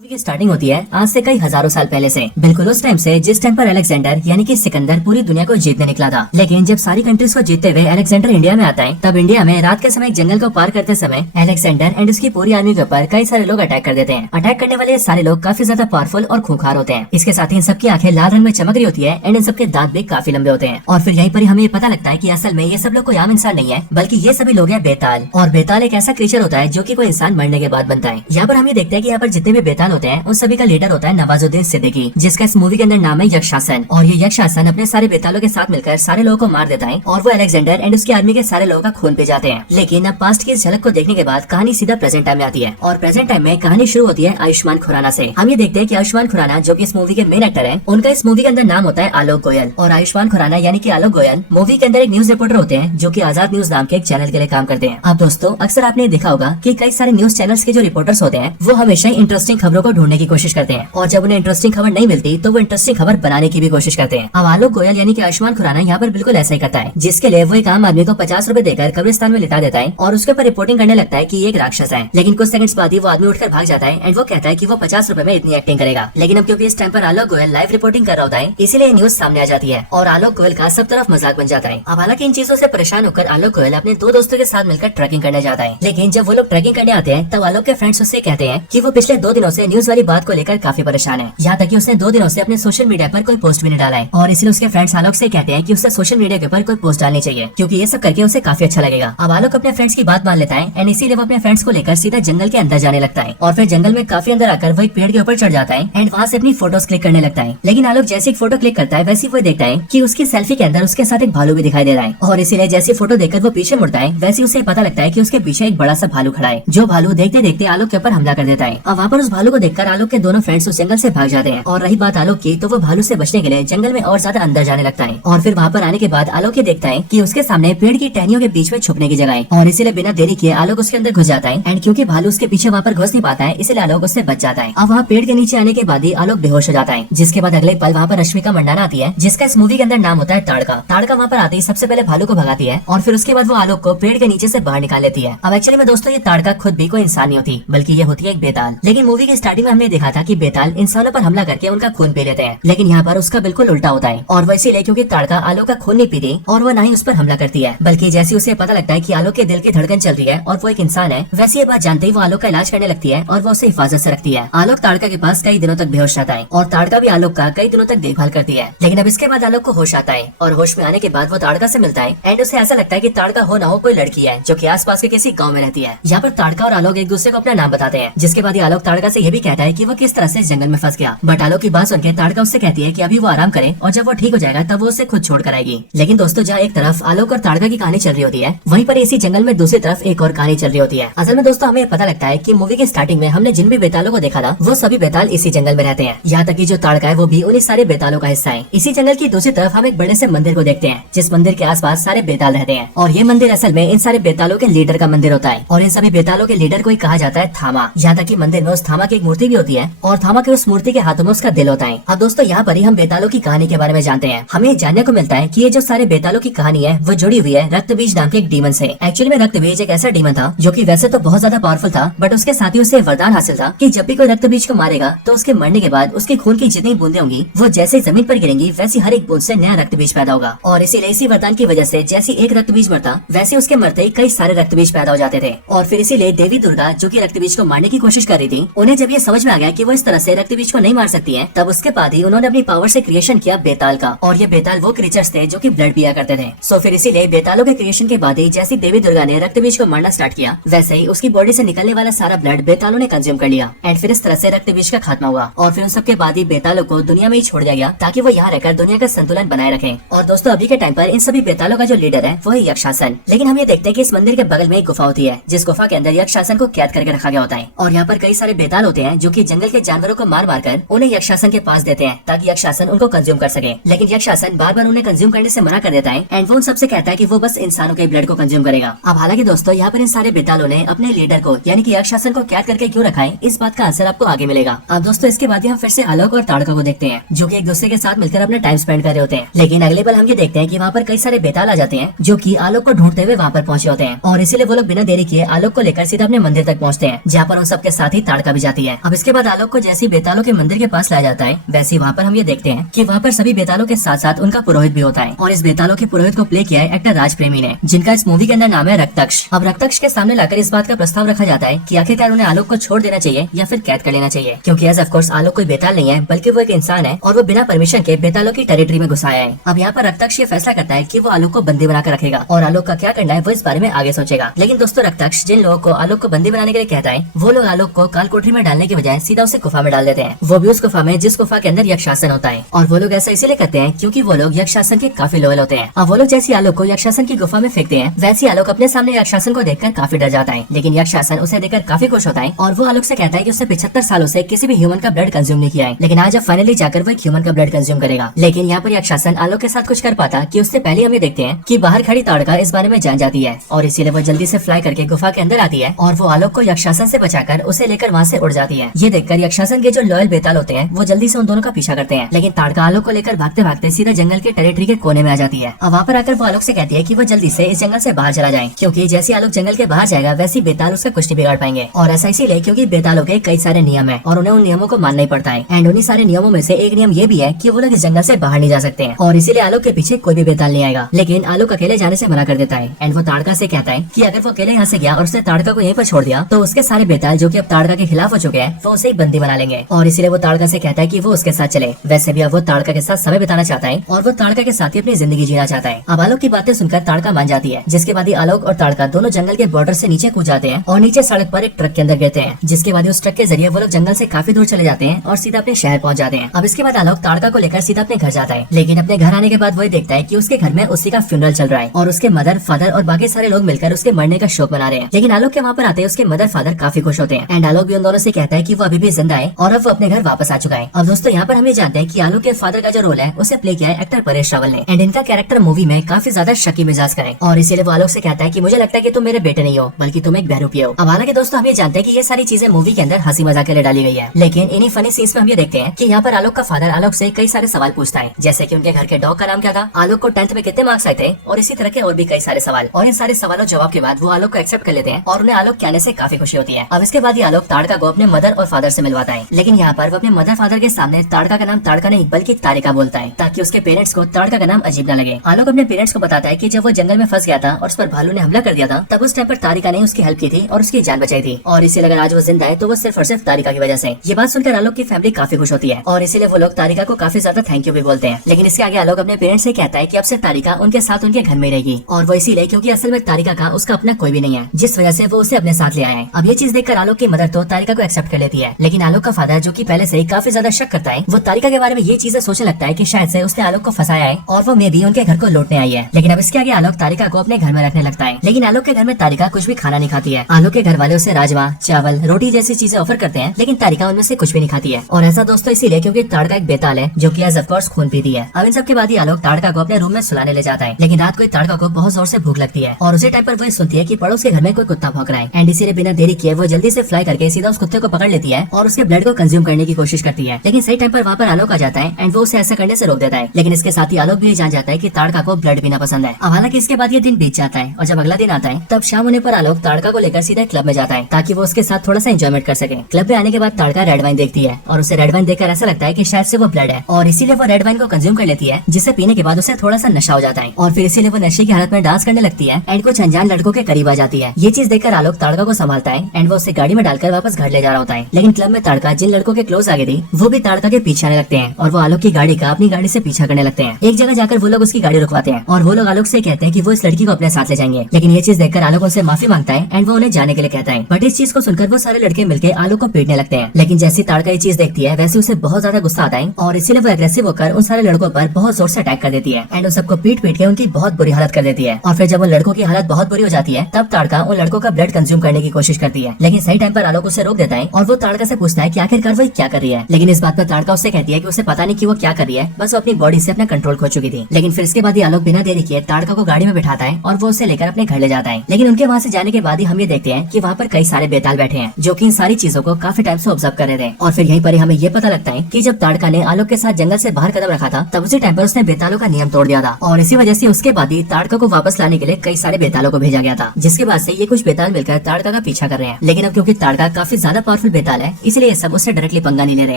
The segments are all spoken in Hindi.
मूवी की स्टार्टिंग होती है आज से कई हजारों साल पहले से। बिल्कुल उस टाइम से जिस टाइम पर अलेक्जेंडर यानी कि सिकंदर पूरी दुनिया को जीतने निकला था। लेकिन जब सारी कंट्रीज को जीतते हुए अलेक्जेंडर इंडिया में आता है, तब इंडिया में रात के समय एक जंगल को पार करते समय अलेक्जेंडर एंड उसकी पूरी आर्मी के ऊपर कई सारे लोग अटैक कर देते हैं। अटैक करने वाले सारे लोग काफी ज्यादा पावरफुल और खूंखार होते हैं। इसके साथ ही इन सबकी आंखें लाल रंग में चमक रही होती है एंड इन सबके दांत भी काफी लंबे होते हैं। और फिर यहीं पर हमें पता लगता है कि असल में ये सब लोग कोई आम इंसान नहीं है, बल्कि ये सभी लोग हैं बेताल। और बेताल एक ऐसा क्रीचर होता है जो कि कोई इंसान मरने के बाद बनता है। यहाँ पर हम ये देखते हैं कि यहाँ पर जितने भी बेताल होते हैं उन सभी का लीडर होता है नवाजुद्दीन सिद्दीकी, जिसका इस मूवी के अंदर नाम है यक्षासन। और ये यक्षासन अपने सारे बेतालों के साथ मिलकर सारे लोगों को मार देता है और वो अलेक्जेंडर एंड उसकी आर्मी के सारे लोगों का खून पी जाते हैं। लेकिन अब पास्ट की इस झलक को देखने के बाद कहानी सीधा प्रेजेंट टाइम में आती है। और प्रेजेंट टाइम में कहानी शुरू होती है आयुष्मान खुराना से। हम ये देखते हैं कि आयुष्मान खुराना जो कि इस मूवी के मेन एक्टर है, उनका इस मूवी के अंदर नाम होता है आलोक गोयल। और आयुष्मान खुराना यानी कि आलोक गोयल मूवी के अंदर एक न्यूज रिपोर्टर होते हैं जो कि आजाद न्यूज नाम के एक चैनल के लिए काम करते हैं। अब दोस्तों अक्सर आपने देखा होगा कि कई सारे न्यूज चैनल्स के जो रिपोर्टर्स होते हैं वो हमेशा इंटरेस्टिंग खबरों को ढूंढने की कोशिश करते हैं, और जब उन्हें इंटरेस्टिंग खबर नहीं मिलती तो वो इंटरेस्टिंग खबर बनाने की भी कोशिश करते हैं। अब आलोक गोयल यानी कि आयुष्मान खुराना यहाँ पर बिल्कुल ऐसा ही करता है, जिसके लिए वो एक आम आदमी को 50 रुपए देकर कब्रिस्तान में लिटा देता है और उसके ऊपर रिपोर्टिंग करने लगता है कि ये एक राक्षस है। लेकिन कुछ सेकंड्स बाद ही वो आदमी उठकर भाग जाता है एंड वो कहता है कि वो 50 रुपए में इतनी एक्टिंग करेगा। लेकिन अब क्योंकि इस टाइम पर आलोक गोयल लाइव रिपोर्टिंग कर रहा होता है, इसीलिए न्यूज सामने आ जाती है और आलोक गोयल का सब तरफ मजाक बन जाता है। अब हालांकि इन चीजों से परेशान होकर आलोक गोयल अपने दो दोस्तों के साथ मिलकर ट्रैकिंग करने जाता है। लेकिन जब वो लोग ट्रैकिंग करने आते हैं तब आलोक के फ्रेंड्स उससे कहते हैं कि वो पिछले 2 दिनों से न्यूज वाली बात को लेकर काफी परेशान है। यहाँ तक कि उसने 2 दिनों से अपने सोशल मीडिया पर कोई पोस्ट भी नहीं डाला है, और इसलिए उसके फ्रेंड्स आलोक से कहते हैं कि उसे सोशल मीडिया के ऊपर कोई पोस्ट डालनी चाहिए, क्योंकि ये सब करके उसे काफी अच्छा लगेगा। अब आलोक अपने फ्रेंड्स की बात मान लेता है एंड इसीलिए वो अपने फ्रेंड्स को लेकर सीधा जंगल के अंदर जाने लगता है। और फिर जंगल में काफी अंदर आकर वो एक पेड़ के ऊपर चढ़ जाता है एंड वहाँ से अपनी फोटोज क्लिक करने लगता है। लेकिन आलोक जैसी फोटो क्लिक करता है वैसी वो देखता है कि उसकी सेल्फी के अंदर उसके साथ एक भालू भी दिखाई दे रहा है, और इसीलिए जैसी फोटो देखकर वो पीछे मुड़ता है वैसे उसे पता लगता है कि उसके पीछे एक बड़ा सा भालू खड़ा है, जो भालू देखते देखते आलोक के ऊपर हमला कर देता है। अब वहाँ पर उस भालू को देखकर आलोक के दोनों फ्रेंड्स उस जंगल से भाग जाते हैं। और रही बात आलोक की, तो वो भालू से बचने के लिए जंगल में और ज्यादा अंदर जाने लगता है। और फिर वहाँ पर आने के बाद आलोक ये देखता है कि उसके सामने पेड़ की टहनियों के बीच में छुपने की जगह है, और इसीलिए बिना देरी किए आलोक उसके अंदर घुस जाता है। एंड क्योंकि भालू उसके पीछे वहाँ पर घुस नहीं पाता है, इसलिए आलोक उससे बच जाता है। अब वहाँ पेड़ के नीचे आने के बाद ही आलोक बेहोश हो जाता है, जिसके बाद अगले पल वहाँ पर रश्मिका मंडाना आती है, जिसका इस मूवी के अंदर नाम होता है ताड़का। ताड़का वहाँ पर आते ही सबसे पहले भालू को भगाती है और फिर उसके बाद वो आलोक को पेड़ के नीचे से बाहर निकाल लेती है। अब एक्चुअली में दोस्तों ये ताड़का खुद भी कोई इंसान नहीं होती, बल्कि ये होती है एक बेताल। लेकिन मूवी के स्टार्टिंग में हमने देखा था कि बेताल इंसानों पर हमला करके उनका खून पी लेते हैं, लेकिन यहाँ पर उसका बिल्कुल उल्टा होता है। और वो इसीलिए क्योंकि ताड़का आलोक का खून नहीं पीती और वो ना ही उस पर हमला करती है, बल्कि जैसे उसे पता लगता है कि आलोक के दिल की धड़कन चल रही है और वो एक इंसान है, वैसे ये बात जानते ही वो आलोक का इलाज करने लगती है और वो उसे हिफाजत से रखती है। आलोक ताड़का के पास कई दिनों तक बेहोश रहता है और ताड़का भी आलोक का कई दिनों तक देखभाल करती है। लेकिन अब इसके बाद आलोक को होश आता है और होश में आने के बाद वो ताड़का से मिलता है एंड उसे ऐसा लगता है कि ताड़का हो ना हो कोई लड़की है जो कि आसपास के किसी गांव में रहती है। यहाँ पर ताड़का और आलोक एक दूसरे को अपना नाम बताते हैं, जिसके बाद आलोक ताड़का से ये भी कहता है कि वो किस तरह से जंगल में फंस गया। बट आलोक की बात सुनकर ताड़का उससे कहती है कि अभी वो आराम करे और जब वो ठीक हो जाएगा तब वो उसे खुद छोड़ कर आएगी। लेकिन दोस्तों जहाँ एक तरफ आलोक और ताड़का की कहानी चल रही होती है, वहीं पर इसी जंगल में दूसरी तरफ एक और कहानी चल रही होती है। असल में दोस्तों हमें पता लगता है कि मूवी के स्टार्टिंग में हमने जिन भी बेतालों को देखा था वो सभी बेताल इसी जंगल में रहते हैं। यहाँ तक कि जो ताड़का है वो भी उन्हीं सारे बेतालों का हिस्सा है। इसी जंगल की दूसरी तरफ हम एक बड़े से मंदिर को देखते हैं, जिस मंदिर के आसपास सारे बेताल रहते हैं। और ये मंदिर असल में इन सारे बेतालों के लीडर का मंदिर होता है, और इन सभी बेतालों के लीडर को ही कहा जाता है थामा। यहाँ तक कि मंदिर में उस थामा की एक मूर्ति भी होती है और थामा के उस मूर्ति के हाथों में उसका दिल होता है। अब दोस्तों यहाँ पर ही हम बेतालों की कहानी के बारे में जानते हैं। हमें जानने को मिलता है कि ये जो सारे बेतालों की कहानी है वो जुड़ी हुई है रक्तबीज नाम के एक डीमन से। एक्चुअली में रक्तबीज एक ऐसा डीमन था जो कि वैसे तो बहुत ज्यादा पावरफुल था, बट उसके साथ ही उसे वरदान हासिल था कि जब भी कोई रक्तबीज को मारेगा तो उसके मरने के बाद उसके खून की जितनी बूंदे होंगी वो जैसे जमीन पर गिरेंगी वैसी हर एक बूंद से नया रक्तबीज पैदा होगा। और इसीलिए इसी वरदान की वजह से जैसे एक रक्तबीज मरता वैसे उसके मरते ही कई सारे रक्तबीज पैदा हो जाते थे। और फिर इसीलिए देवी दुर्गा जो कि रक्तबीज को मारने की कोशिश कर रही थी, उन्हें जब ये समझ में आ गया कि वो इस तरह से रक्तबीज को नहीं मार सकती है, तब उसके बाद ही उन्होंने अपनी पावर से क्रिएशन किया बेताल का। और ये बेताल वो क्रीचर्स थे जो कि ब्लड पिया करते थे। सो फिर इसीलिए बेतालों के क्रिएशन के बाद ही जैसी देवी दुर्गा ने रक्तबीज को मारना स्टार्ट किया, वैसे ही उसकी बॉडी से निकलने वाला सारा ब्लड बेतालों ने कंज्यूम कर लिया एंड फिर इस तरह से रक्तबीज का खात्मा हुआ। और फिर उन सबके बाद ही बेतालों को दुनिया में ही छोड़ दिया गया ताकि वो यहाँ रहकर दुनिया का संतुलन बनाए रखें। और दोस्तों अभी के टाइम पर इन सभी बेतालों का जो लीडर है वो है यक्षासन। लेकिन हम ये देखते हैं कि इस मंदिर के बगल में एक गुफा होती है, जिस गुफा के अंदर यक्षासन को कैद करके रखा गया होता है। और यहाँ पर कई सारे बेताल होते हैं जो कि जंगल के जानवरों को मार मार कर उन्हें यक्षासन के पास देते हैं ताकि यक्षासन उनको कंज्यूम कर सके। लेकिन यक्षासन बार बार उन्हें कंज्यूम करने से मना कर देता है एंड वो उन सबसे कहता है कि वो बस इंसानों के ब्लड को कंज्यूम करेगा। अब हालांकि दोस्तों यहाँ पर इन सारे बेतालों ने अपने लीडर को यानी कि यक्षासन को कैद करके क्यों रखा है, इस बात का आंसर आपको आगे मिलेगा। अब दोस्तों इसके बाद हम फिर से आलोक और ताड़का को देखते हैं जो कि एक दूसरे के साथ मिलकर अपना टाइम स्पेंड कर रहे होते हैं। लेकिन अगले पल हम ये देखते हैं कि वहाँ पर कई सारे बेताल आ जाते हैं जो कि आलोक को ढूंढते हुए वहाँ पर पहुंचे होते हैं। और इसीलिए वो लोग बिना देरी किए आलोक को लेकर सीधा अपने मंदिर तक पहुँचते हैं, जहाँ पर उन सबके साथ ही ताड़का भी जाती है। है। अब इसके बाद आलोक को जैसे ही बेतालों के मंदिर के पास लाया जाता है, वैसे वहाँ पर हम ये देखते हैं कि वहाँ पर सभी बेतालों के साथ साथ उनका पुरोहित भी होता है। और इस बेतालों के पुरोहित को प्ले किया है एक्टर राज प्रेमी ने, जिनका इस मूवी के अंदर नाम है रक्तक्ष। अब रक्तक्ष के सामने लाकर इस बात का प्रस्ताव रखा जाता है कि आखिरकार उन्हें आलोक को छोड़ देना चाहिए या फिर कैद कर लेना चाहिए, क्योंकि एज ऑफ कोर्स आलोक कोई बेताल नहीं है, बल्कि वो एक इंसान है और वो बिना परमिशन के बेतालों की टेरिटरी में घुस आया है। अब यहाँ पर रक्तक्ष ये फैसला करता है कि वो आलोक को बंदी बनाकर रखेगा और आलोक का क्या करना है वो इस बारे में आगे सोचेगा। लेकिन दोस्तों रक्तक्ष जिन लोगों को आलोक को बंदी बनाने के लिए कहता है, वो लोग आलोक को काल कोठरी में डालने की बजाय सीधा उसे गुफा में डाल देते हैं, वो भी उस गुफा में जिस गुफा के अंदर यक्षासन होता है। और वो लोग ऐसा इसीलिए करते हैं क्योंकि वो लोग यक्षासन के काफी लोयल होते हैं। अब वो लोग जैसे आलोक को यक्षासन की गुफा में फेंकते हैं, वैसे आलोक अपने सामने यक्षासन को देखकर काफी डर जाता है। लेकिन यक्षासन उसे देखकर काफी खुश होता है और वो आलोक से कहता है कि उसने 75 सालों से किसी भी ह्यूमन का ब्लड कंज्यूम नहीं किया है, लेकिन आज अब फाइनली जाकर वो एक ह्यूमन का ब्लड कंज्यूम करेगा। लेकिन यहाँ पर यक्षासन आलोक के साथ कुछ कर पाता कि उससे पहले हम ये देखते हैं कि बाहर खड़ी ताड़का इस बारे में जान जाती है और इसीलिए वो जल्दी से फ्लाई करके गुफा के अंदर आती है और वो आलोक को यक्षासन से बचाकर उसे लेकर वहाँ से उड़ जाती है। ये देखकर यक्षासन के जो लॉयल बेताल होते हैं वो जल्दी से उन दोनों का पीछा करते हैं, लेकिन ताड़का आलोक को लेकर भागते भागते सीधा जंगल के टेरिटरी के कोने में आ जाती है। अब वहाँ पर आकर वो आलोक से कहती है कि वो जल्दी से इस जंगल से बाहर चला जाए, क्योंकि जैसे आलोक जंगल के बाहर जाएगा वैसे बेताल उसका कुछ नहीं बिगाड़ पाएंगे। और ऐसा इसीलिए क्योंकि बेतालों के कई सारे नियम है और उन्हें उन नियमों को मानना ही पड़ता है। एंड उन्हीं सारे नियमों में से एक नियम ये भी है कि वो लोग इस जंगल से बाहर नहीं जा सकते हैं और इसीलिए आलोक के पीछे कोई भी बेताल नहीं आएगा। लेकिन आलोक अकेले जाने से मना कर देता है एंड वो ताड़का से कहता है कि अगर वो अकेले यहाँ से गया और उसने ताड़का को यहीं पर छोड़ दिया तो उसके सारे बेताल जो कि अब ताड़का के खिलाफ हो चुके हैं वो उसे ही बंदी बना लेंगे। और इसीलिए वो ताड़का से कहता है कि वो उसके साथ चले। वैसे भी अब वो ताड़का के साथ समय बिताना चाहता है और वो ताड़का के साथ ही अपनी जिंदगी जीना चाहता है। अब आलोक की बातें सुनकर ताड़का मान जाती है, जिसके बाद ही आलोक और ताड़का दोनों जंगल के बॉर्डर से नीचे कूद जाते हैं और नीचे सड़क पर एक ट्रक के अंदर गिरते हैं, जिसके बाद उस ट्रक के जरिए वो लोग जंगल से काफी दूर चले जाते हैं और सीधा अपने शहर पहुंच जाते हैं। अब इसके बाद आलोक ताड़का को लेकर सीधा अपने घर जाता है, लेकिन अपने घर आने के बाद वो देखता है कि उसके घर में उसी का फ्यूनरल चल रहा है और उसके मदर फादर और बाकी सारे लोग मिलकर उसके मरने का शोक मना रहे हैं। लेकिन आलोक के वहाँ पर आते हैं उसके मदर फादर काफी खुश होते हैं एंड आलोक भी उन दोनों से कहता है कि वो अभी भी जिंदा है और अब वो अपने घर वापस आ चुका है। अब दोस्तों यहाँ पर हम ये जानते हैं कि आलोक के फादर का जो रोल है उसे प्ले किया है एक्टर परेश रावल ने एंड इनका कैरेक्टर मूवी में काफी ज्यादा शकी मिजाज का है और इसीलिए वो आलोक से कहता है कि मुझे लगता है कि तुम मेरे बेटे नहीं हो बल्कि तुम एक बहरूपी हो। अब हालांकि दोस्तों हम ये जानते हैं कि ये सारी चीजें मूवी के अंदर हंसी मजाक के लिए डाली गई है, लेकिन इन्हीं फनी सीन्स में हम ये देखते हैं कि यहाँ पर आलोक का फादर आलोक से कई सारे सवाल पूछता है, जैसे कि उनके घर के डॉग का नाम क्या था, आलोक को 10th में कितने मार्क्स आए थे और इसी तरह के और भी कई सारे सवाल। और इन सारे सवालों जवाब के बाद वो आलोक को एक्सेप्ट कर लेते हैं और उन्हें आलोक के आने से काफी खुशी होती है। अब इसके बाद ही आलोक ताड़का को अपने मदर और फादर से मिलवाता है, लेकिन यहाँ पर वो अपने मदर फादर के सामने ताड़का का नाम ताड़का नहीं बल्कि तारिका बोलता है ताकि उसके पेरेंट्स को ताड़का का नाम अजीब न लगे। आलोक अपने पेरेंट्स को बताता है कि जब वो जंगल में फंस गया था और उस पर भालू ने हमला कर दिया था तब उस टाइम पर तारिका ने उसकी हेल्प की थी और उसकी जान बचाई थी और इसीलिए अगर आज वो जिंदा है तो वो सिर्फ और सिर्फ तारिका की वजह से। ये बात सुनकर आलोक की फैमिली काफी खुश होती है और इसीलिए वो लोग तारिका को काफी ज्यादा थैंक यू भी बोलते हैं। लेकिन इसके आगे आलोक अपने पेरेंट्स से कहता है कि अब से तारिका उनके साथ उनके घर में रहेगी और वो इसीलिए क्योंकि असल में तारिका का उसका अपना कोई भी नहीं है, जिस वजह से वो उसे अपने साथ ले आए हैं। अब ये चीज देखकर आलोक की मदर तो तारिका को एक्सेप्ट कर लेती है, लेकिन आलोक का फादर जो कि पहले से ही काफी ज्यादा शक करता है वो तारिका के बारे में ये चीजें सोचने लगता है कि शायद से उसने आलोक को फंसाया है और वो मे भी उनके घर को लौटने आई है। लेकिन अब इसके आगे आलोक तारिका को अपने घर में रखने लगता है, लेकिन आलोक के घर में तारिका कुछ भी खाना नहीं खाती है। आलोक के घर वाले उसे राजमा चावल रोटी जैसी चीजें ऑफर करते हैं, लेकिन तारिका उनमें से कुछ भी नहीं खाती है। और ऐसा दोस्तों इसीलिए क्योंकि ताड़का एक बेताल है जो कि ऑफ कोर्स खून पीती है। अब इन सब के बाद ही आलोक ताड़का को अपने रूम में सुलाने ले जाता है, लेकिन रात को ताड़का को बहुत जोर से भूख लगती है और उसी टाइम पर वो सुनती है कि पड़ोस के घर में कोई कुत्ता भौंक रहा है एंड इसीलिए बिना देरी किए वो जल्दी से फ्लाई करके सीधा उस कुत्ते को पकड़ लेती है और उसके ब्लड को कंज्यूम करने की कोशिश करती है। लेकिन सही टाइम पर वहाँ पर आलोक आ जाता है एंड वो उसे ऐसा करने से रोक देता है। लेकिन इसके साथ ही आलोक भी जान जाता है कि ताड़का को ब्लड पीना पसंद है। अब हालांकि इसके बाद ये दिन बीत जाता है और जब अगला दिन आता है तब शाम होने पर आलोक ताड़का को लेकर सीधा क्लब में जाता है ताकि वो उसके साथ थोड़ा सा एंजॉयमेंट कर सके। क्लब में आने के बाद ताड़का रेड वाइन देखती है और उसे रेड वाइन देखकर ऐसा लगता है कि शायद से वो ब्लड है और इसीलिए वो रेड वाइन को कंज्यूम कर लेती है, जिसे पीने के बाद उसे थोड़ा सा नशा हो जाता है और फिर इसीलिए वो नशे की हालत में डांस करने लगती है एंड कुछ अनजान लड़कों के करीब आ जाती है। ये चीज देखकर आलोक ताड़का को संभालता है एंड वो उसे गाड़ी में डालकर वापस घर ले जा रहा होता है। लेकिन क्लब में ताड़का जिन लड़कों के क्लोज आ गई थी वो भी ताड़का के पीछे आने लगते हैं और वो आलोक की गाड़ी का अपनी गाड़ी से पीछा करने लगते हैं। एक जगह जाकर वो लोग उसकी गाड़ी रुकवाते हैं और वो लोग आलोक से कहते हैं कि वो इस लड़की को अपने साथ ले जाएंगे। लेकिन ये चीज देखकर आलोक उनसे माफी मांगता है एंड वो उन्हें जाने के लिए कहता है। बट इस चीज को सुनकर वो सारे लड़के मिलकर आलोक को पीटने लगते हैं। लेकिन जैसी ताड़का ये चीज देखती है वैसे उसे बहुत ज्यादा गुस्सा आता है और इसीलिए वो एग्रेसिव होकर उन सारे लड़कों पर बहुत जोर से अटैक कर देती है एंड उन सबको पीट पीट के उनकी बहुत बुरी हालत कर देती है। और फिर जब उन लड़कों की हालत बहुत बुरी हो जाती है तब ताड़का उन लड़कों का ब्लड कंज्यूम करने की कोशिश करती है। लेकिन सही टाइम पर आलोक उसे रोक देता है और वो ताड़का से पूछता है कि आखिरकार वो क्या कर रही है। लेकिन इस बात पर ताड़का उससे कहती है कि उसे पता नहीं कि वो क्या कर रही है, बस वो अपनी बॉडी से अपना कंट्रोल खो चुकी थी। लेकिन फिर इसके बाद ही आलोक बिना देरी किए ताड़का को गाड़ी में बिठाता है और वो उसे लेकर अपने घर ले जाता है। लेकिन उनके वहाँ से जाने के बाद ही हम ये देखते हैं कि वहाँ पर कई सारे बेताल बैठे हैं जो कि इन सारी चीजों को काफी टाइम से ऑब्जर्व कर रहे थे। और फिर यहीं पर हमें ये पता लगता है कि जब ताड़का ने आलोक के साथ जंगल से बाहर कदम रखा था तब उसी टाइम पर उसने बेतालों का नियम तोड़ दिया था और इसी वजह से उसके बाद ही ताड़का को वापस लाने के लिए कई सारे बेतालों को भेजा गया था, जिसके बाद से ये कुछ बेताल मिलकर ताड़का का पीछा कर रहे हैं। लेकिन अब क्योंकि ताड़का काफी ज्यादा पावरफुल पावरफुल बेताल है, इसलिए ये सब उससे डायरेक्टली पंगा नहीं ले रहे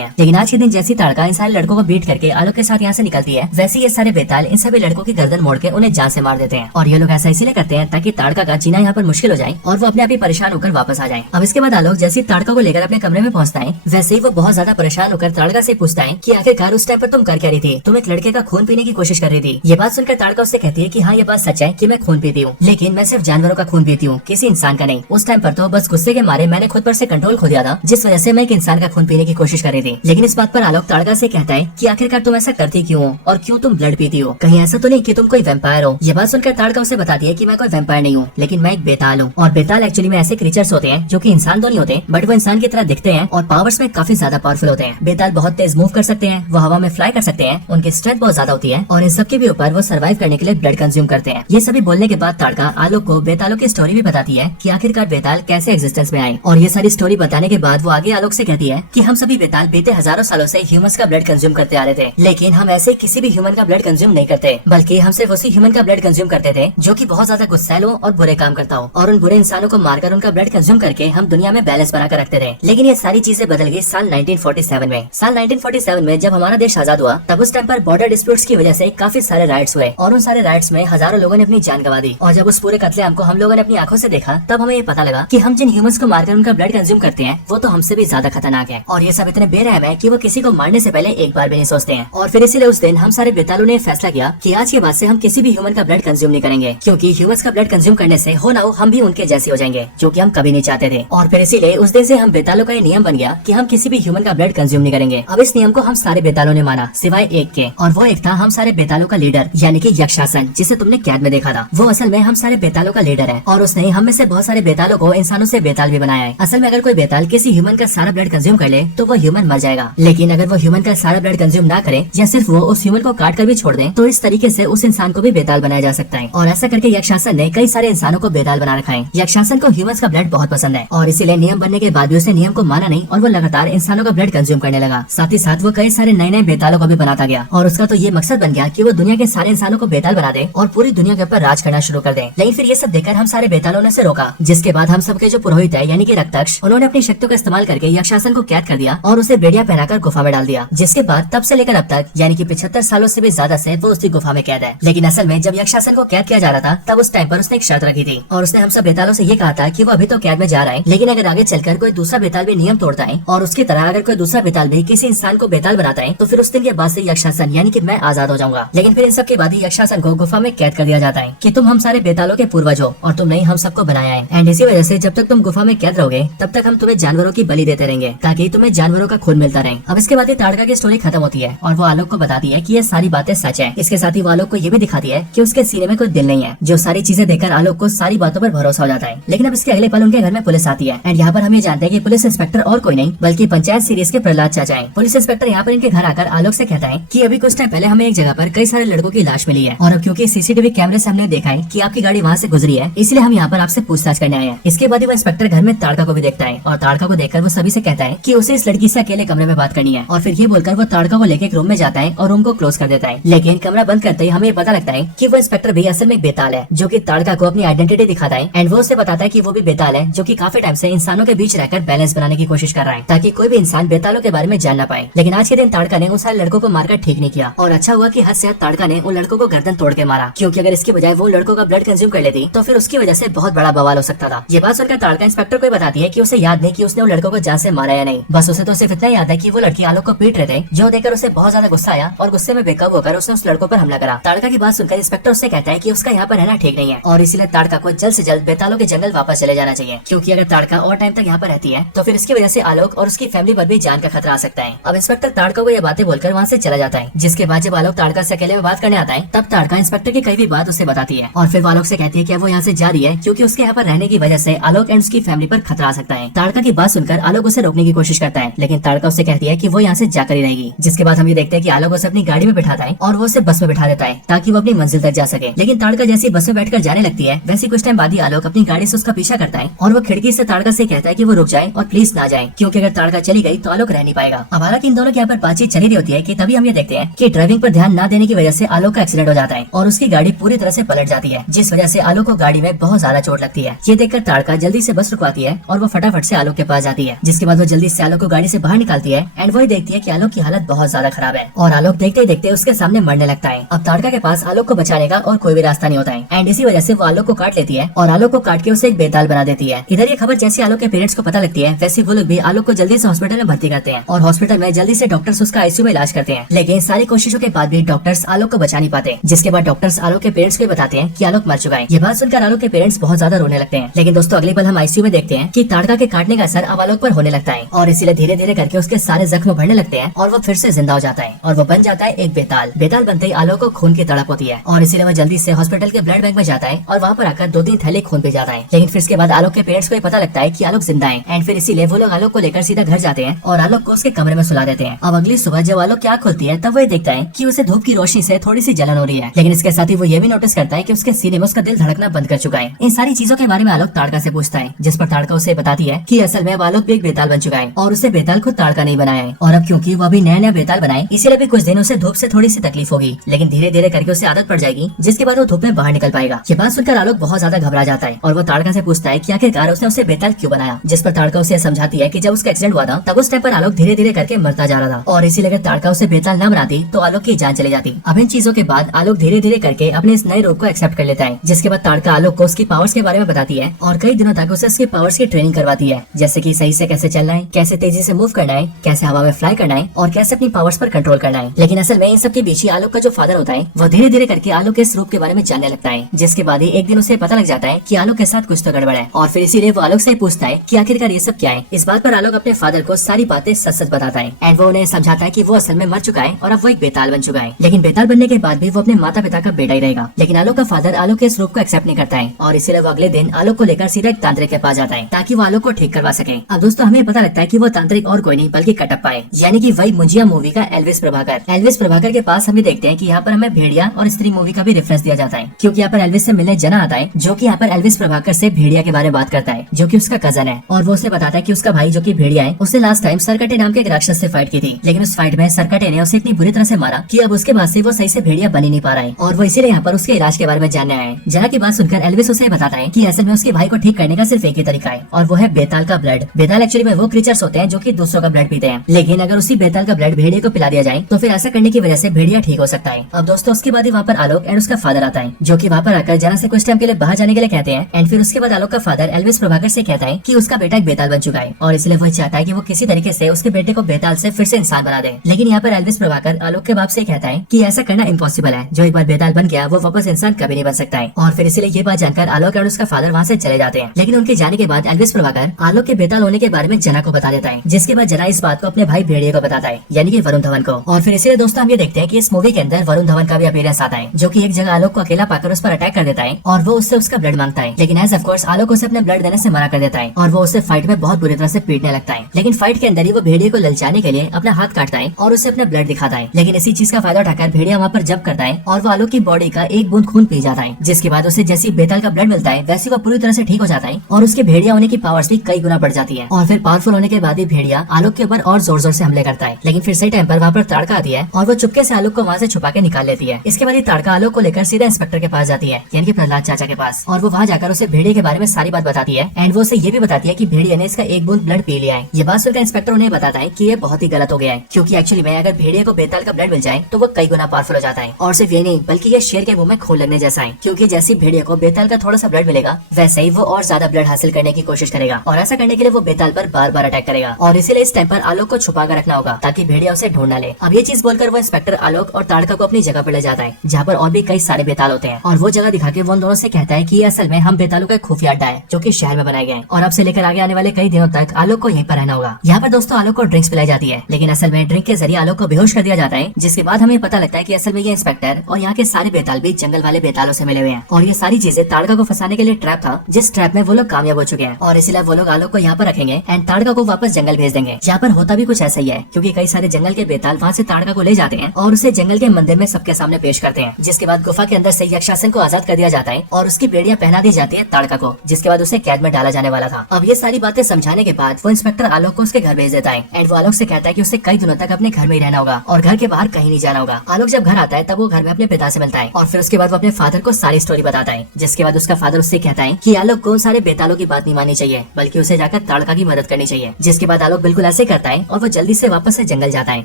हैं। लेकिन आज के दिन जैसी ताड़का इन सारे लड़कों को बीट करके आलोक के साथ यहाँ से निकलती है, वैसे ये सारे बेताल इन सभी लड़कों की गर्दन मोड़ के उन्हें जान से मार देते हैं। और ये लोग ऐसा इसीलिए करते हैं ताकि ताड़का का जीना यहाँ पर मुश्किल हो जाए और वो अपने आप ही परेशान होकर वापस आ जाए। अब इसके बाद आलोक जैसी ताड़का को लेकर अपने कमरे में पहुंचता है, वैसे ही वो बहुत ज्यादा परेशान होकर ताड़का से पूछता है कि आखिरकार उस टाइम पर तुम कर क्या रही थी? तुम एक लड़के का खून पीने की कोशिश कर रही थी। ये बात सुनकर ताड़का उससे कहती है कि हाँ, ये बात सच है कि मैं खून पीती हूँ, लेकिन मैं सिर्फ जानवरों का खून पीती हूँ, किसी इंसान का नहीं। उस टाइम पर तो बस गुस्से के मारे मैंने खुद पर से कंट्रोल खो दिया था, जिस वजह से मैं एक इंसान का खून पीने की कोशिश कर रही थी। लेकिन इस बात पर आलोक ताड़का से कहता है कि आखिरकार तुम ऐसा करती क्यों हो और क्यों तुम ब्लड पीती हो? कहीं ऐसा तो नहीं कि तुम कोई वैम्पायर हो? ये बात सुनकर ताड़का उसे बताती है कि मैं कोई वैम्पायर नहीं हूँ, लेकिन मैं एक बेताल हूँ। और बेताल एक्चुअली में ऐसे क्रीचर्स होते हैं जो कि इंसान तो नहीं होते, बट वो इंसान की तरह दिखते हैं और पावर्स में काफी ज्यादा पावरफुल होते हैं। बेताल बहुत तेज मूव कर सकते हैं, वो हवा में फ्लाई कर सकते हैं, उनकी स्ट्रेंथ बहुत ज्यादा होती है और इन सबके भी ऊपर वो सर्वाइव करने के लिए ब्लड कंज्यूम करते हैं। ये सभी बोलने के बाद ताड़का आलोक को बेतालों की स्टोरी भी बताती है कि आखिरकार बेताल कैसे एग्जिस्टेंस में आए। और ये सारी स्टोरी बताने के बाद वो आगे आलोक से कहती है कि हम सभी बेताल बीते हजारों सालों से ह्यूमंस का ब्लड कंज्यूम करते आ रहे थे, लेकिन हम ऐसे किसी भी ह्यूमन का ब्लड कंज्यूम नहीं करते, बल्कि हम सिर्फ उसी ह्यूमन का ब्लड कंज्यूम करते थे जो कि बहुत ज्यादा गुस्सैल हो और बुरे काम करता हो, और उन बुरे इंसानों को मारकर उनका ब्लड कंज्यूम करके हम दुनिया में बैलेंस बनाकर रखते थे। लेकिन ये सारी चीजें बदल गई साल 1947 में। साल 1947 में जब हमारा देश आजाद हुआ, तब उस टाइम पर बॉर्डर डिस्प्यूट्स की वजह से काफी सारे राइट्स हुए और उन सारे राइट्स में हजारों लोगों ने अपनी जान गंवा दी। और जब उस पूरे कत्लेआम को हम लोगों ने अपनी आंखों से देखा, तब हमें ये पता लगा कि हम जिन ह्यूमंस को मारकर उनका ब्लड कंज्यूम करते हैं वो तो हमसे भी ज्यादा खतरनाक है। और ये सब इतने बेरहम है कि वो किसी को मारने से पहले एक बार भी नहीं सोचते हैं। और फिर इसीलिए उस दिन हम सारे बेतालों ने फैसला किया कि आज के बाद से हम किसी भी ह्यूमन का ब्लड कंज्यूम नहीं करेंगे, क्योंकि ह्यूमंस का ब्लड कंज्यूम करने से हो ना हो हम भी उनके जैसे हो जाएंगे, जो कि हम कभी नहीं चाहते थे। और फिर इसीलिए उस दिन से हम बेतालों का ये नियम बन गया कि हम किसी भी ह्यूमन का ब्लड कंज्यूम नहीं करेंगे। अब इस नियम को हम सारे बेतालों ने माना सिवाय एक के, और वो एक था हम सारे बेतालों का लीडर यानी कि यक्षासन, जिसे तुमने कैद में देखा था। वो असल में हम सारे बेतालों का लीडर है और उसने हम में से बहुत सारे बेतालों को इंसानों से बेताल भी बनाया है। असल में अगर कोई बेताल किसी ह्यूमन का सारा ब्लड कंज्यूम कर ले तो वो ह्यूमन मर जाएगा, लेकिन अगर वो ह्यूमन का सारा ब्लड कंज्यूम ना करे या सिर्फ वो उस ह्यूमन को काट कर भी छोड़ दे, तो इस तरीके से उस इंसान को भी बेताल बनाया जा सकता है। और ऐसा करके यक्षासन ने कई सारे इंसानों को बेताल बना रखा है। यक्षासन को ह्यूमंस का ब्लड बहुत पसंद है और इसीलिए नियम बनने के बाद भी उसने नियम को माना नहीं और वो लगातार इंसानों का ब्लड कंज्यूम करने लगा। साथ ही साथ वो कई सारे नए नए बेतालों को भी बनाता गया और उसका तो ये मकसद बन गया कि वो दुनिया के सारे इंसानों को बेताल बना दे और पूरी दुनिया के ऊपर राज करना शुरू कर दे। लेकिन फिर ये सब देखकर हम सारे बेतालों ने उसे रोका, जिसके बाद हम सबके जो पुरोहित है यानी कि रक्तक्ष, उन्होंने अपनी शक्तियों का इस्तेमाल करके यक्षासन को कैद कर दिया और उसे बेड़िया पहनाकर गुफा में डाल दिया। जिसके बाद तब से लेकर अब तक यानी कि 75 सालों से भी ज्यादा से वो उसी गुफा में कैद है। लेकिन असल में जब यक्षासन को कैद किया जा रहा था, तब उस टाइम पर उसने एक शर्त रखी थी और उसने हम सब बेतालों से ये कहा था कि वो अभी तो कैद में जा रहा है, लेकिन अगर आगे चलकर कोई दूसरा बेताल भी नियम तोड़ता है और उसकी तरह अगर कोई दूसरा बेताल भी किसी इंसान को बेताल बनाता है, तो फिर उस दिन के बाद से यक्षासन यानी कि मैं आजाद हो जाऊंगा। लेकिन फिर इन सब के बाद ही यक्षासन को गुफा में कैद कर दिया जाता है कि तुम हम सारे बेतालों के पूर्वज हो और तुमने हम सबको बनाया है, एंड इसी वजह से जब तक तुम गुफा में कैद रहोगे तब तक हम तुम्हें जानवरों की बलि देते रहेंगे ताकि तुम्हें जानवरों का खून मिलता रहे। अब इसके बाद ही ताड़का की स्टोरी खत्म होती है और वो आलोक को बताती है कि ये सारी बातें सच है। इसके साथ ही वो आलोक को ये भी दिखाती है कि उसके सीने में कोई दिल नहीं है, जो सारी चीजें देखकर आलोक को सारी बातों पर भरोसा हो जाता है। लेकिन अब इसके अगले पल उनके घर में पुलिस आती है एंड यहाँ पर हम ये जानते हैं कि पुलिस इंस्पेक्टर और कोई नहीं बल्कि पंचायत सीरीज के प्रहलाद चाचा है। पुलिस इंस्पेक्टर यहाँ पर इनके घर आकर आलोक से कहता है कि अभी कुछ टाइम पहले हमें एक जगह पर कई सारे लड़कों की लाश मिली है और अब क्योंकि सीसीटीवी कैमरे से हमने देखा है कि आपकी गाड़ी वहाँ से गुजरी है, इसलिए हम यहाँ पर आपसे पूछताछ करने आए हैं। इसके बाद ही वो इंस्पेक्टर घर में ताड़का को भी देखता है और ताड़का को देखकर वो सभी से कहता है कि उसे इस लड़की से अकेले कमरे में बात करनी है और फिर ये बोलकर वो ताड़का को लेकर एक रूम में जाता है और रूम को क्लोज कर देता है। लेकिन कमरा बंद करते ही हमें पता लगता है कि वो इंस्पेक्टर भी असल में एक बेताल है, जो कि ताड़का को अपनी आइडेंटिटी दिखाता है एंड वो उसे बताता है कि वो भी बेताल है, जो कि काफी टाइम से इंसानों के बीच रहकर बैलेंस बनाने की कोशिश कर रहा है ताकि कोई भी इंसान बेतालों के बारे में जान ना पाए। लेकिन आज के दिन ताड़का ने उन सारे लड़कों को मारकर ठीक नहीं किया और अच्छा हुआ कि हद से हद ताड़का ने उन लड़कों को गर्दन तोड़ के मारा, क्योंकि अगर इसके बजाय वो लड़कों का ब्लड कंज्यूम कर लेती तो फिर उसकी वजह से बहुत बड़ा बवाल हो सकता था। ये बात सुनकर ताड़का इंस्पेक्टर को बताती है कि उसे याद नहीं कि उसने उन लड़कों को जान से मारा या नहीं, बस उसे तो सिर्फ इतना याद है कि वो लड़की आलोक को पीट रहे थे, जो देखकर उसे बहुत ज्यादा गुस्सा आया और गुस्से में बेकाबू होकर उसने उस लड़कों पर हमला करा। ताड़का की बात सुनकर इंस्पेक्टर उससे कहता है कि उसका यहाँ पर रहना ठीक नहीं है और इसीलिए ताड़का को जल्द से जल्द बेतालों के जंगल वापस चले जाना चाहिए, क्योंकि अगर ताड़का और टाइम तक यहाँ पर रहती है तो फिर इसकी वजह से आलोक और उसकी फैमिली पर भी जान का खतरा आ सकता है। अब इंस्पेक्टर ताड़का को ये बातें बोलकर वहाँ से चला जाता है, जिसके बाद जब आलोक ताड़का से अकेले में बात करने आता है तब ताड़का इंस्पेक्टर की कई भी बात उसे बताती है और फिर वो आलोक से कहती है कि वो यहाँ से जा रही है क्योंकि उसके यहाँ पर रहने की वजह से आलोक एंड उसकी फैमिली पर खतरा आ सकता है। ताड़का की बात सुनकर आलोक उसे रोकने की कोशिश करता है, लेकिन ताड़का उसे कहती है कि वो यहाँ से जाकर ही रहेगी। जिसके बाद हम ये देखते हैं कि आलोक उसे अपनी गाड़ी में बिठाता है और वो उसे बस में बिठा देता है ताकि वो अपनी मंजिल तक जा सके। लेकिन ताड़का जैसी बस में बैठकर जाने लगती है, वैसे कुछ टाइम बाद ही आलोक अपनी गाड़ी से उसका पीछा करता है और वो खिड़की से ताड़का से कहता है कि वो रुक जाए और प्लीज ना जाए, क्योंकि अगर ताड़का चली गई तो आलोक रह नहीं पाएगा। अब हालांकि इन दोनों की यहाँ पर बातचीत चली रही होती है कि तभी हम ये देखते हैं कि ड्राइविंग पर ध्यान न देने की वजह से आलोक का एक्सीडेंट हो जाता है और उसकी गाड़ी पूरी तरह से पलट जाती है, जिस वजह से आलोक को गाड़ी में बहुत ज्यादा चोट लगती है। ये देखकर ताड़का जल्दी से बस रुकवाती है और वो फटाफट से आलोक के के पास जाती है, जिसके बाद वो जल्दी से आलोक को गाड़ी से बाहर निकालती है एंड वही देखती है कि आलोक की हालत बहुत ज्यादा खराब है और आलोक देखते ही देखते उसके सामने मरने लगता है। अब ताड़का के पास आलोक को बचाने का और कोई भी रास्ता नहीं होता है एंड इसी वजह से वो आलोक को काट लेती है और आलोक को काट के उसे एक बेताल बना देती है। इधर ये खबर जैसे आलोक के पेरेंट्स को पता लगती है वैसे वो लोग भी आलोक को जल्दी से हॉस्पिटल में भर्ती करते हैं और हॉस्पिटल में जल्दी से डॉक्टर्स उसका आईसीयू में इलाज करते हैं। लेकिन सारी कोशिशों के बाद भी डॉक्टर्स आलोक को बचा नहीं पाते, जिसके बाद डॉक्टर्स आलोक के पेरेंट्स को बताते हैं कि आलोक मर चुका है। ये बात सुनकर आलोक के पेरेंट्स बहुत ज्यादा रोने लगते हैं। लेकिन दोस्तों अगले पल हम आईसीयू में देखते हैं कि ताड़का के काटने का असर अब आलोक पर होने लगता है और इसीलिए धीरे धीरे करके उसके सारे जख्म भरने लगते हैं और वो फिर से जिंदा हो जाता है और वो बन जाता है एक बेताल। बेताल बनते ही आलोक को खून की तड़प होती है और इसीलिए वो जल्दी से हॉस्पिटल के ब्लड बैंक में जाता है और वहाँ पर आकर 2-3 थैले खून पी जाता है। लेकिन फिर इसके बाद आलोक के पेरेंट्स को पता लगता है कि आलोक जिंदा है एंड फिर इसीलिए वो लोग आलोक को लेकर सीधा घर जाते हैं और आलोक को उसके कमरे में सुला देते हैं। अब अगली सुबह जब आलोक की आँख खुलती है तब वो देखता है कि उसे धूप की रोशनी से थोड़ी सी जलन हो रही है। लेकिन इसके साथ ही वो ये भी नोटिस करता है कि उसके सीने में उसका दिल धड़कना बंद कर चुका है। इन सारी चीजों के बारे में आलोक ताड़का से पूछता है, जिस पर ताड़का उसे बताती है कि असल में अब आलोक भी एक बेताल बन चुका है और उसे बेताल खुद ताड़का नहीं बनाया है और अब क्योंकि वो अभी नया नया बेताल बनाए इसीलिए भी कुछ दिन उसे धूप से थोड़ी सी तकलीफ होगी, लेकिन धीरे धीरे करके उसे आदत पड़ जाएगी, जिसके बाद वो धूप में बाहर निकल पाएगा। ये बात सुनकर आलोक बहुत ज्यादा घबरा जाता है और वो ताड़का से पूछता है कि आखिरकार उसने उसे बेताल क्यों बनाया, जिस पर ताड़का उसे समझाती है कि जब उसका एक्सीडेंट हुआ था तब उस टाइम पर आलोक धीरे धीरे करके मरता जा रहा था और इसीलिए अगर ताड़का उसे बेताल न बनाती तो आलोक की जान चली जाती। अब इन चीजों के बाद आलोक धीरे धीरे करके अपने इस नए रूप को एक्सेप्ट कर लेता है, जिसके बाद ताड़का आलोक को उसकी पावर्स के बारे में बताती है और कई दिनों तक उसे उसकी पावर्स की ट्रेनिंग करवाती है, जैसे कि सही से कैसे चलना है, कैसे तेजी से मूव करना है, कैसे हवा में फ्लाई करना है और कैसे अपनी पावर्स पर कंट्रोल करना है। लेकिन असल में इन सब के बीच ही आलोक का जो फादर होता है वो धीरे धीरे करके आलोक के इस रूप के बारे में जानने लगता है, जिसके बाद ही एक दिन उसे पता लग जाता है कि आलोक के साथ कुछ तो गड़बड़ है और फिर इसीलिए वो आलोक से पूछता है कि आखिरकार ये सब क्या है। इस बात पर आलोक अपने फादर को सारी बातें सच सच बताता है एंड वो उन्हें समझाता है कि वो असल में मर चुका है और अब वो एक बेताल बन चुका है, लेकिन बेताल बनने के बाद भी वो अपने माता पिता का बेटा ही रहेगा। लेकिन आलोक का फादर आलोक के इस रूप को एक्सेप्ट नहीं करता है और इसीलिए वो अगले दिन आलोक को लेकर सीधा एक तांत्रिक के पास जाता है ताकि वो आलोक को ठीक करवा सके। अब दोस्तों हमें पता लगता है कि वो तांत्रिक और कोई नहीं बल्कि कटप्पा है, यानी कि वही मुंजिया मूवी का एल्विस प्रभाकर। एल्विस प्रभाकर के पास हमें देखते हैं कि यहाँ पर हमें भेड़िया और स्त्री मूवी का भी रेफरेंस दिया जाता है, क्योंकि यहाँ पर एल्विस से मिलने जना आता है जो कि यहाँ पर एल्विस प्रभाकर से भेड़िया के बारे में बात करता है, जो कि उसका कजन है और वो उसे बताता है कि उसका भाई जो कि भेड़िया है उसने लास्ट टाइम सरकटे नाम के एक राक्षस से फाइट की थी, लेकिन उस फाइट में सरकटे ने उसे इतनी बुरी तरह से मारा कि अब उसके बाद से वो सही से भेड़िया बन ही नहीं पा रहा है और वो इसीलिए यहाँ पर उसके इलाज के बारे में जानने आए। जना की बात सुनकर एल्विस उसे बताता है कि असल में उसके भाई को ठीक करने का सिर्फ एक ही तरीका है और वो है बेताल का ब्लड। बेताल एक्चुअली में वो क्रीचर्स होते हैं जो कि दूसरों का ब्लड पीते हैं, लेकिन अगर उसी बेताल का ब्लड भेड़िया को पिला दिया जाए तो फिर ऐसा करने की वजह से भेड़िया ठीक हो सकता है। अब दोस्तों उसके बाद ही वहाँ पर आलोक एंड उसका फादर आता है, जो कि वहाँ पर आकर जना से कुछ टाइम के लिए बाहर जाने के लिए कहते हैं एंड फिर उसके बाद आलोक का फादर एल्विस प्रभाकर से कहता है कि उसका बेटा एक बेताल बन चुका है और इसलिए वो चाहता है कि वो किसी तरीके से उसके बेटे को बेताल से फिर से इंसान बना दे। लेकिन यहाँ पर एल्विस प्रभाकर आलोक के बाप से कहता है कि ऐसा करना इम्पॉसिबल है, जो एक बार बेताल बन गया वो वापस इंसान कभी नहीं बन सकता है और फिर इसलिए ये बात जानकर आलोक और उसका फादर वहाँ से चले जाते हैं। लेकिन उनके जाने के बाद एल्विस प्रभाकर आलोक के बेताल होने के बारे में जना को बता देता है, जिसके बाद जना इस बात को अपने भाई भेड़िया को बताता है, यानी कि वरुण धवन को। और फिर इसलिए दोस्तों हम ये देखते हैं कि इस मूवी के अंदर वरुण धवन का भी अपीयरेंस आता है, जो कि एक जगह आलोक को अकेला पाकर उस पर अटैक कर देता है और वो उससे उसका ब्लड मांगता है, लेकिन एज ऑफ कोर्स आलोक उसे अपने ब्लड देने से मना कर देता है और वो उसे फाइट में बहुत बुरी तरह से पीटने लगता है। लेकिन फाइट के अंदर ही वो भेड़िया को ललचाने के लिए अपना हाथ काटता है और उसे अपना ब्लड दिखाता है, लेकिन इसी चीज का फायदा उठाकर भेड़िया वहाँ पर जंप करता है और वो आलोक की बॉडी का एक बूंद खून पी जाता है, जिसके बाद उसे जैसी बेताल का ब्लड मिलता है वैसे वो पूरी तरह से ठीक हो जाता है और उसके भेड़िया होने की पावर्स भी कई गुना बढ़ जाती है और फिर पावरफुल होने के बाद ही भेड़िया आलोक के ऊपर और जोर जोर से हमले करता है। लेकिन फिर सही टाइम पर वहाँ पर ताड़का आती है और वो चुपके से आलोक को वहाँ से छुपा के निकाल लेती है। इसके बाद ताड़का आलोक को लेकर सीधा इंस्पेक्टर के पास जाती है, यानी कि प्रहलाद चाचा के पास, और वो वहाँ जाकर उसे भेड़िया के बारे में सारी बात बताती है एंड वो उसे ये भी बताती है कि भेड़िया ने इसका एक बूंद ब्लड पी लिया है। ये बात सुनकर इंस्पेक्टर उन्हें बताता है कि ये बहुत ही गलत हो गया है, क्योंकि एक्चुअली में अगर भेड़िया को बेताल का ब्लड मिल जाए तो वो कई गुना पावरफुल हो जाता है और सिर्फ ये नहीं बल्कि ये शेर के मुंह में खून लगने जैसा है, क्योंकि जैसी भेड़िया को बेताल का थोड़ा सा ब्लड मिलेगा वैसे ही वो और ज्यादा ब्लड हासिल करने की कोशिश करेगा और ऐसा करने के लिए वो बेताल पर बार बार अटैक करेगा और इसीलिए इस टाइम पर आलोक को छुपा कर रखना होगा ताकि भेड़िया उसे ढूंढ ना ले। अब ये चीज बोलकर वो इंस्पेक्टर आलोक और ताड़का को अपनी जगह पर ले जाता है, जहाँ पर और भी कई सारे बेताल होते हैं और वो जगह दिखा के वो उन दोनों से कहता है कि असल में हम बेतालों का खूफिया अड्डा है जो कि शहर में बनाया गया है और अब से लेकर आगे आने वाले कई दिनों तक आलोक को यहीं पर रहना होगा। यहाँ पर दोस्तों आलोक को ड्रिंक्स पिलाई जाती है, लेकिन असल में ड्रिंक के जरिए आलोक को बेहोश कर दिया जाता है, जिसके बाद हमें पता लगता है कि असल में ये इंस्पेक्टर और यहाँ के सारे बेताल भी जंगल वाले बेतालों से मिले हुए हैं और ये सारी चीजें ताड़का को फंसाने के लिए ट्रैप था, जिस ट्रैप में वो लोग कामयाब हो चुके हैं और इसलिए वो लोग आलोक को यहाँ पर रखेंगे एंड ताड़का को वापस जंगल भेज देंगे। यहाँ पर होता भी कुछ ऐसा ही है, क्योंकि कई सारे जंगल के बेताल वहाँ से ताड़का को ले जाते हैं और उसे जंगल के मंदिर में सबके सामने पेश करते हैं, जिसके बाद गुफा के अंदर से यक्षासन को आजाद कर दिया जाता है और उसकी बेड़ियां पहना दी जाती है ताड़का को, जिसके बाद उसे कैद में डाला जाने वाला था। अब ये सारी बातें समझाने के बाद वो इंस्पेक्टर आलोक को उसके घर भेज देता है एंड वो आलोक से कहता है कि उसे कई दिनों तक अपने घर में ही रहना होगा और घर के बाहर कहीं नहीं जाना होगा। आलोक जब घर आता है तब वो घर में अपने पिता से मिलता है और फिर उसके बाद वो अपने फादर को सारी स्टोरी बताता है, जिसके बाद उसका फादर उससे कहता है कि आलोक को सारे बेतालों की बात नहीं माननी चाहिए, बल्कि उसे जाकर जाकर ताड़का की मदद करनी चाहिए। जिसके बाद आलोक बिल्कुल ऐसे करता है और वो जल्दी से वापस से जंगल जाता है।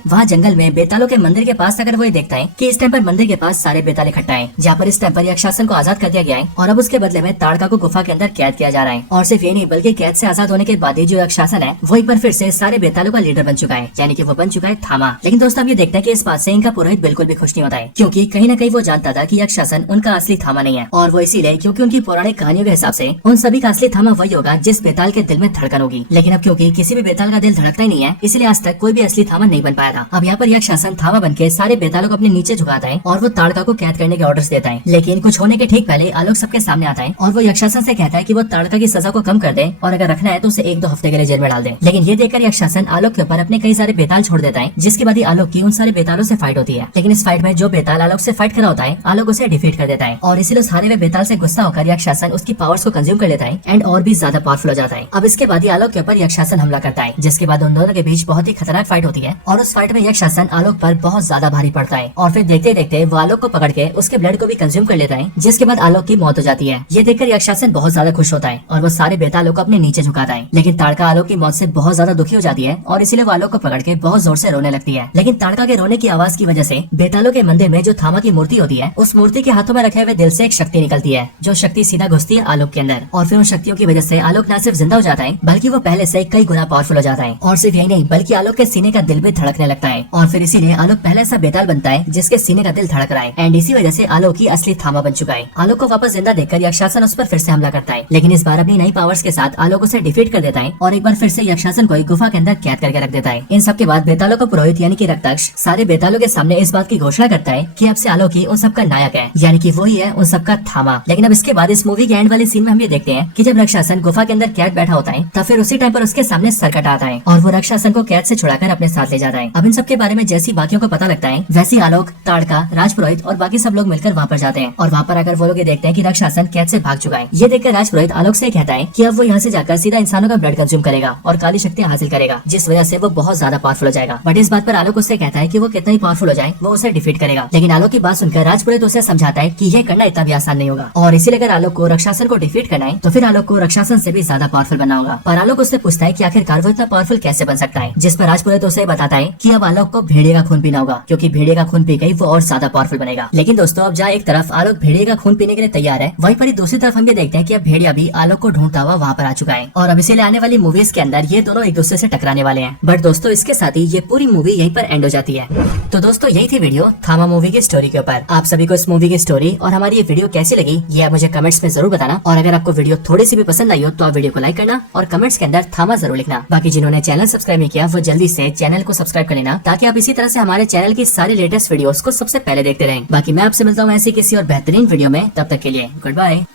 वहाँ जंगल में बेतालों के मंदिर के पास आकर वो ये देखता है कि इस टाइम पर मंदिर के पास सारे बेताल इकट्ठा है, जहाँ पर इस टाइम पर यक्षासन को आजाद कर दिया गया है और अब उसके बदले में ताड़का को गुफा के अंदर कैद किया जा रहा है। और सिर्फ ये नहीं बल्कि कैद से आजाद होने के बाद ही जो यक्षासन है वो एक बार फिर से सारे बेतालों का लीडर बन चुका है, यानी कि वो बन चुका है थामा। लेकिन दोस्तों अब ये देखते हैं कि इस बात से इनका पुरोहित बिल्कुल भी खुश नहीं होता है, क्योंकि कहीं न कहीं वो जानता था कि यक्षासन उनका असली थामा नहीं है। और वो इसीलिए क्योंकि उनकी पौराणिक कहानियों के हिसाब से उन सभी का असली थामा वही होगा जिस बेताल के दिल में धड़कन होगी। लेकिन अब क्योंकि किसी भी बेताल का दिल धड़कता ही नहीं है, इसलिए आज तक कोई भी असली थामा नहीं बन पाया था। अब यहाँ पर यक्षासन थामा बनके सारे बेतालों को अपने नीचे झुकाता है और वो ताड़का को कैद करने के ऑर्डर्स देता है। लेकिन कुछ होने के ठीक पहले आलोक सबके सामने आता है और वो यक्षासन से कहता है कि वो ताड़का की सजा को कम कर दे और अगर रखना है तो उसे 1-2 हफ्ते के लिए जेल में डाल दे। लेकिन ये देखकर यक्षासन आलोक के ऊपर अपने कई सारे बेताल छोड़ देता है, जिसके बाद ही आलोक की उन सारे बेतालों से फाइट होती है। लेकिन इस फाइट में जो बेताल आलोक से फाइट करा होता है आलोक उसे डिफीट कर देता है और इसीलिए उस हारे हुए बेताल से गुस्सा होकर यक्षासन उसकी पावर्स को कंज्यूम कर लेता है एंड और भी ज्यादा पावरफुल हो जाता है। अब इसके बाद ही आलोक के ऊपर यक्षासन हमला करता है, जिसके बाद उन दोनों के बीच बहुत ही खतरनाक फाइट होती है और उस फाइट में यक्षासन आलोक पर बहुत ज्यादा भारी पड़ता है और फिर देखते देखते वो आलोक को पकड़ के उसके ब्लड को भी कंज्यूम कर लेता है, जिसके बाद आलोक की मौत हो जाती है। ये देखकर यक्षासन बहुत ज्यादा खुश होता है और वो सारे बेतालों को अपने नीचे झुकाता है। लेकिन ताड़का आलोक की मौत से बहुत ज्यादा दुखी हो जाती है और इसीलिए वो आलोक को पकड़ के बहुत जोर से रोने लगती है। लेकिन ताड़का के रोने की आवाज की वजह से बेतालों के मंदिर में जो थामा की मूर्ति होती है उस मूर्ति के हाथों में रखे हुए दिल से एक शक्ति निकलती है, जो शक्ति सीधा घुसती है आलोक के अंदर और फिर उन शक्तियों की वजह से आलोक न सिर्फ जिंदा हो जाता है बल्कि वो पहले से कई गुना पावरफुल हो जाता है। और सिर्फ यही नहीं बल्कि आलोक के सीने का दिल भी धड़कने लगता है और फिर इसीलिए आलोक पहले ऐसा बेताल बनता है जिसके सीने का दिल धड़क रहा है एंड इसी वजह से आलोक की असली थामा बन चुका है। आलोक को वापस जिंदा देखकर यक्षासन उस पर फिर से हमला करता है, लेकिन इस बार अपनी नई पावर्स के साथ आलोक उसे डिफीट कर देता है और एक बार फिर से यक्षासन को एक गुफा के अंदर कैद करके रख देता है। इन सब के बाद बेतालों का पुरोहित यानी कि रक्ताक्ष सारे बेतालों के सामने इस बात की घोषणा करता है कि अब से आलोक ही उन सबका नायक है, यानी कि वही है उन सबका थामा। लेकिन अब इसके बाद इस मूवी के एंड वाले सीन में हम ये देखते हैं कि जब रक्षासन गुफा के अंदर कैद बैठा होता है तब फिर उसी टाइम पर उसके सामने सरकट आता है और वो रक्षासन को कैद से छुड़ाकर अपने साथ ले जाता है। अब इन सब के बारे में जैसी बाकियों को पता लगता है वैसी आलोक, ताड़का, राजपुरोहित और बाकी सब लोग मिलकर वहाँ पर जाते हैं और वहाँ पर आकर वो लोग ये देखते हैं कि रक्षासन कैद से भाग चुका है। ये देखकर राजपुरोहित आलोक से कहता है कि अब वो यहाँ से जाकर सीधा इंसानों का ब्लड कंज्यूम करेगा और काली शक्तियाँ हासिल करेगा, जिस वजह से वो बहुत ज्यादा पावरफुल हो जाएगा। बट इस बात पर आलोक उससे कहता है कि वो कितना ही पावरफुल हो जाए वो उसे डिफीट करेगा। लेकिन आलोक की बात सुनकर राजपुरोहित उसे समझाता है कि यह करना इतना भी आसान नहीं होगा और इसीलिए अगर आलोक को रक्षासन को डिफीट करना है तो फिर आलोक को रक्षासन से भी ज्यादा पावरफुल बनना होगा। पर आलोक उससे पूछता है कि आखिरकार वो इतना पावरफुल कैसे बन सकता है, जिस पर राजपुरोहित उसे बताता है कि अब आलोक को भेड़िए का खून पीना होगा, क्योंकि भेड़िए का खून पी गई वो और ज्यादा पावरफुल बनेगा। लेकिन दोस्तों अब जहाँ एक तरफ आलोक भेड़िए का खून पीने के लिए तैयार है, वहीं पर दूसरी तरफ हम ये देखते हैं कि अब भेड़िया भी आलोक को ढूंढता हुआ वहाँ पर आ चुका है और अब इसीलिए आने वाली मूवीज के अंदर ये दोनों एक दूसरे से टकराने वाले हैं। बट दोस्तों इसके साथ ही ये पूरी मूवी यहीं पर एंड हो जाती है। तो दोस्तों यही थी वीडियो थामा मूवी की स्टोरी के ऊपर। आप सभी को इस मूवी की स्टोरी और हमारी ये वीडियो कैसी लगी ये आप मुझे कमेंट्स में जरूर बताना और अगर आपको वीडियो थोड़ी सी भी पसंद आई हो तो आप वीडियो को लाइक करना और कमेंट्स के अंदर थामा जरूर लिखना। बाकी जिन्होंने चैनल सब्सक्राइब नहीं किया वो जल्दी से चैनल को सब्सक्राइब कर लेना ताकि आप इसी तरह से हमारे चैनल की सारी लेटेस्ट वीडियोस को सबसे पहले देखते रहें। बाकी मैं आपसे मिलता हूँ ऐसी किसी और बेहतरीन वीडियो में, तब तक के लिए गुड बाय।